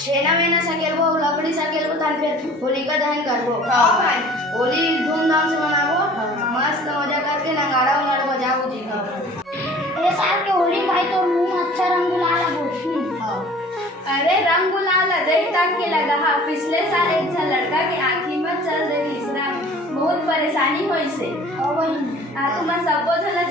छेना vena सकेलबो लकड़ी सकेलबो तन फिर होलिका दहन करबो। हाँ भाई। होली धूमधाम से मनाबो, मस्त मजा करके नगाड़ा उगाड़ा बजाबो जी। ये साल के होली भाई तो मुंह अच्छा रंग गुलाल बोल। अरे रंग गुलाल देख तक के लगा हा। पिछले साल एक झन लड़का के आँखी में चल रही इसरा बहुत परेशानी हुई से। हाँ भाई। तुम सबको झन